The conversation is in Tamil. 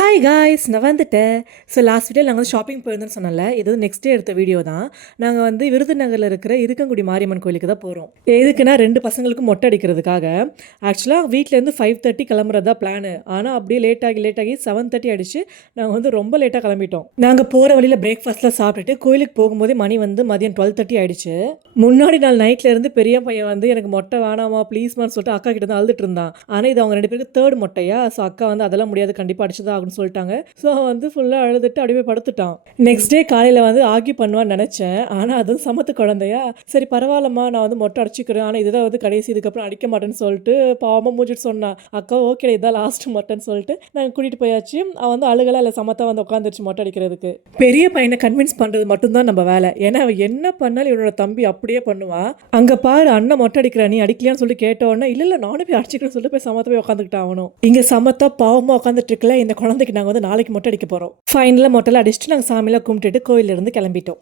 ஹாய் காய்ஸ், நான் வந்துட்டேன். ஸோ லாஸ்ட் வீடியோ நாங்கள் வந்து ஷாப்பிங் போயிருந்தோம்னு சொன்னல. இது வந்து நெக்ஸ்ட் டே எடுத்த வீடியோ தான். நாங்கள் வந்து விருதுநகரில் இருக்கிற இருக்கங்குடி மாரியம்மன் கோயிலுக்கு தான் போகிறோம். எதுக்குன்னா 2 பசங்களுக்கு மொட்டை அடிக்கிறதுக்காக. ஆக்சுவலாக வீட்டிலேருந்து 5:30 கிளம்புறதா பிளானு. ஆனால் அப்படியே லேட்டாகி 7:30 ஆகிடுச்சு. நாங்கள் வந்து ரொம்ப லேட்டாக கிளம்பிட்டோம். நாங்கள் போகிற வழியில் பிரேக்ஃபாஸ்ட்லாம் சாப்பிட்டுட்டு கோயிலுக்கு போகும்போதே மணி வந்து மதியம் 12:30 ஆகிடுச்சு. முன்னாடி நாள் நைட்டில் இருந்து பெரிய பையன் வந்து எனக்கு மொட்டை வேணாமா ப்ளீஸ்மான்னு சொல்லிட்டு அக்கா கிட்ட வந்து அழுதுட்டு இருந்தான். ஆனால் இது அவங்க 2 பேருக்கு 3rd மொட்டையா. ஸோ அக்கா வந்து அதெல்லாம் முடியாது, கண்டிப்பாக அடிச்சுதான் ஆகும்னு சொல்லிட்டாங்க. ஸோ அவன் வந்து ஃபுல்லாக அழுதுட்டு அப்படியே படுத்துட்டான். நெக்ஸ்ட் டே காலையில் வந்து ஆர்கியூ பண்ணுவான்னு நினச்சேன். ஆனால் அதுவும் சமத்து குழந்தையா, சரி பரவாயில்லம்மா நான் வந்து மொட்டை அடிச்சுக்கிறேன், ஆனால் இதுதான் வந்து கடைசி, இதுக்கப்புறம் அடிக்க மாட்டேன்னு சொல்லிட்டு பாவமாக மூஞ்சிட்டு சொன்னான். அக்கா ஓகே இதான் லாஸ்ட் மொட்டைன்னு சொல்லிட்டு நாங்கள் கூட்டிகிட்டு போயாச்சு. அவன் வந்து அழுகலாம் இல்லை, சமத்தா வந்து உட்காந்துருச்சு மொட்டை அடிக்கிறதுக்கு. பெரிய பையனை கன்வின்ஸ் பண்ணுறது மட்டும்தான் நம்ம வேலை. ஏன்னா அவன் என்ன பண்ணாலும் இவனோட தம்பி அப்படியே பண்ணுவான். அங்கே பாரு அண்ணன் மொட்டை அடிக்கிறா, நீ அடிக்கலையான்னு சொல்லிட்டு கேட்டோன்னா இல்லை நானும் போய் அடிச்சுக்கிறேன்னு சொல்லிட்டு போய் சமத்தை போய் உட்காந்துக்கிட்டான் அவனும். இங்கே சமத்தா பாவமாக உட்காந்துட்டு இருக்கல இந்த குழந்தைக்கு நாங்கள் வந்து நாளைக்கு மொட்டை அடிக்க போகிறோம். ஃபைனலாக மொட்டைலாம் அடிச்சுட்டு நாங்கள் சாமியெல்லாம் கும்பிட்டுட்டு கோயிலிருந்து கிளம்பிட்டோம்.